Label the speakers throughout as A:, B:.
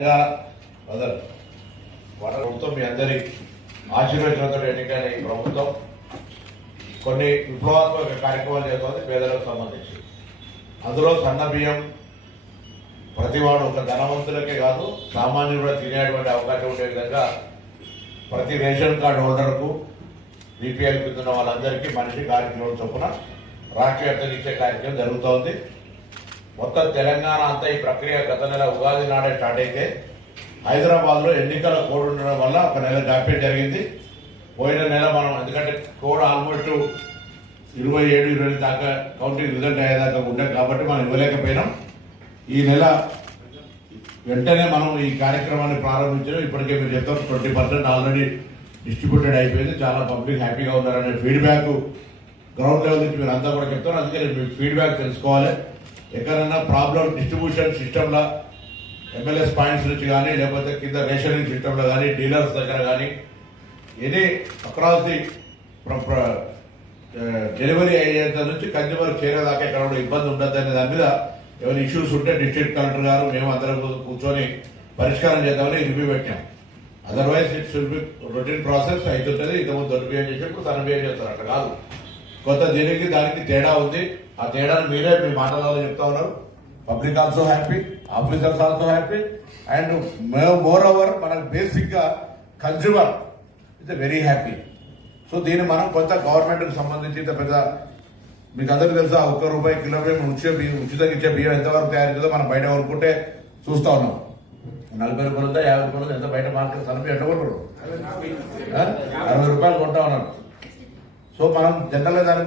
A: Other ప్రభుత్వం మీ అందరి ఆశీర్వచనంతో ఎన్నికైన ఈ ప్రభుత్వం కొన్ని విప్లవాత్మక కార్యక్రమాలు చేస్తుంది పేదలకు సంబంధించి. అందులో సన్న బియ్యం ప్రతివాడు ఒక ధనవంతులకే కాదు సామాన్యులు కూడా తినేటువంటి అవకాశం ఉండే విధంగా ప్రతి రేషన్ కార్డు హోల్డర్కు బీపీఎల్ కింద ఉన్న వాళ్ళందరికీ మనిషి కార్యక్రమం చొప్పున రాష్ట్ర వ్యాప్తంగా ఇచ్చే కార్యక్రమం జరుగుతోంది. మొత్తం తెలంగాణ అంతా ఈ ప్రక్రియ గత నెల ఉగాది నాడే స్టార్ట్ అయితే హైదరాబాద్లో ఎన్నికల కోడ్ ఉండడం వల్ల ఒక నెల జాప్యం జరిగింది. పోయిన నెల మనం ఎందుకంటే కోడ్ ఆల్మోస్ట్ ఇరవై ఏడు ఇరవై దాకా కౌంటింగ్ రిజల్ట్ అయ్యేదాకా ఉండే కాబట్టి మనం ఇవ్వలేకపోయినాం. ఈ నెల వెంటనే మనం ఈ కార్యక్రమాన్ని ప్రారంభించడం ఇప్పటికే మీరు చెప్తాం. ట్వంటీ పర్సెంట్ ఆల్రెడీ డిస్ట్రిబ్యూటెడ్ అయిపోయింది. చాలా పబ్లిక్ హ్యాపీగా ఉన్నారనే ఫీడ్బ్యాక్ గ్రౌండ్ లెవెల్ నుంచి మీరు అంతా కూడా చెప్తారు అందుకే నేను మీ ఫీడ్బ్యాక్ తెలుసుకోవాలి. ఎక్కడైనా ప్రాబ్లం డిస్ట్రిబ్యూషన్ సిస్టంలో ఎమ్మెల్యేస్ పాయింట్స్ నుంచి కానీ లేకపోతే కింద రేషనింగ్ సిస్టంలో కానీ డీలర్స్ దగ్గర కానీ ఎనీ అక్రాస్ ది డెలివరీ అయ్యేంత నుంచి కన్జ్యూమర్ చేరేదాకా ఎక్కడ కూడా ఇబ్బంది ఉండదు అనే దాని మీద ఏమైనా ఇష్యూస్ ఉంటే డిస్ట్రిక్ట్ కలెక్టర్ గారు మేము అందరం కూర్చొని పరిష్కారం చేద్దామని రివ్యూ పెట్టాం. Otherwise it's be routine process అవుతుంటుంది ఇంతకుముందు దొడ్డు బిహేవ్ చేసినప్పుడు తన బిహేవ్ చేస్తారు అట్లా కాదు. కొత్త దీనికి దానికి తేడా ఉంది. ఆ తేడాను మీరే మీ మాటలలో చెప్తా ఉన్నారు. Public also happy officers also happy and more over మనకు బేసిక్గా consumer it's very happy so దీన్ని మనం కొంత గవర్నమెంట్కి సంబంధించి ఇంత పెద్ద మీకు అందరికీ తెలుసా ఒక్క రూపాయి కిలో బియ్యం ఉచిత బియ్యం ఉచితంగా ఇచ్చే బియ్యం ఎంతవరకు తయారు చేస్తుందో మనం బయట కొనుక్కుంటే చూస్తా ఉన్నాం. నలభై రూపాయలు ఉందా యాభై రూపాయలు ఎంత బయట మార్కెట్ సరిపోయి ఎంత కొంటారు అరవై రూపాయలు కొంటా ఉన్నారు. సో మనం జనరల్గా దాని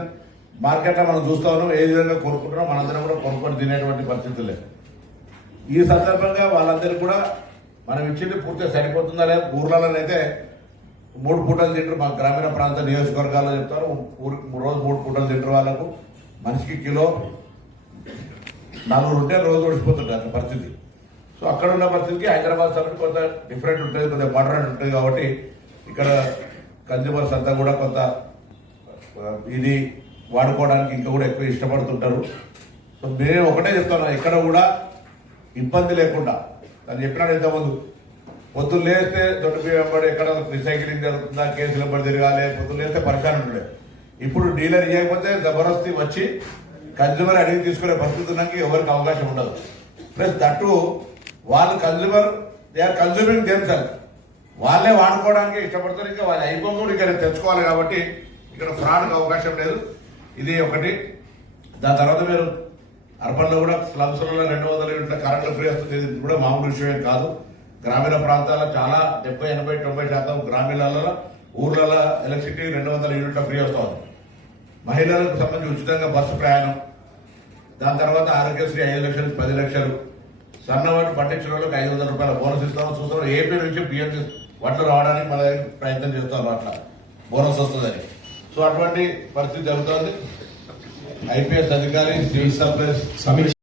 A: మార్కెట్లో మనం చూస్తా ఉన్నాం ఏ విధంగా కొనుక్కుంటున్నాం మనందరం కూడా కొనుక్కొని తినేటువంటి పరిస్థితి లేదు. ఈ సందర్భంగా వాళ్ళందరూ కూడా మనం ఇచ్చింది పూర్తిగా సరిపోతుందా లేదా? ఊర్లలోనైతే మూడు పూటలు తింటారు. మా గ్రామీణ ప్రాంత నియోజకవర్గాల్లో చెప్తారు. ఊరికి రోజు మూడు పూటలు తింటారు వాళ్ళకు. మనిషికి కిలో నలుగురు ఉంటే రోజు ఓడిపోతుంటారు అట్లా పరిస్థితి. సో అక్కడ ఉన్న పరిస్థితికి హైదరాబాద్ సభ్యులు కొంత డిఫరెంట్ ఉంటుంది కొంత మోడరేట్ ఉంటుంది కాబట్టి ఇక్కడ కన్జ్యూమర్స్ అంతా కూడా కొంత ఇది వాడుకోవడానికి ఇంకా కూడా ఎక్కువ ఇష్టపడుతుంటారు. సో నేను ఒకటే చెప్తాను ఇక్కడ కూడా ఇబ్బంది లేకుండా. తను చెప్పినాడు ఇంతకుముందు పొద్దున్న లేస్తే దొడ్డు వెంబడి ఎక్కడ రీసైక్లింగ్ జరుగుతుందా కేసులు వెంబడి తిరగాలి పొద్దున్న లేస్తే పరిశానం ఉండే. ఇప్పుడు డీలర్ ఇవ్వకపోతే జబర్దస్తి వచ్చి కన్జ్యూమర్ అడిగి తీసుకునే పరిస్థితి ఉన్నాక ఎవరికి అవకాశం ఉండదు. ప్లస్ దట్టు వాళ్ళు consumer they are consuming them వాళ్ళే వాడుకోవడానికి ఇష్టపడతారు ఇంకా వాళ్ళు అయిపోయి ఇక్కడ తెచ్చుకోవాలి కాబట్టి ఇక్కడ ఫ్రాడ్కి అవకాశం లేదు. ఇది ఒకటి. దాని తర్వాత మీరు అర్బన్లో కూడా స్లమ్స్లలో రెండు వందల యూనిట్ల కరెంటు ఫ్రీ వస్తుంది. ఇది కూడా మామూలు విషయం కాదు. గ్రామీణ ప్రాంతాల్లో చాలా డెబ్బై ఎనభై తొంభై శాతం గ్రామీణాలలో ఊర్లలో ఎలక్ట్రిసిటీ రెండు వందల యూనిట్ల ఫ్రీ వస్తుంది. మహిళలకు సంబంధించి ఉచితంగా బస్సు ప్రయాణం. దాని తర్వాత ఆరోగ్యశ్రీ ఐదు లక్షలు పది లక్షలు. సన్నవాటి పట్టించిన వాళ్ళకి ఐదు వందల రూపాయల బోనస్ ఇస్తామని చూస్తున్నారు ఏపీ నుంచి బియ్యం వంటలు వడ్లు రావడానికి మన ప్రయత్నం చేస్తారు అట్లా. బోనస్ వస్తుందని. సో అటువంటి పరిస్థితి జరుగుతుంది. ఐపీఎస్ అధికారి సివిల్ సప్లైస్
B: సమీక్ష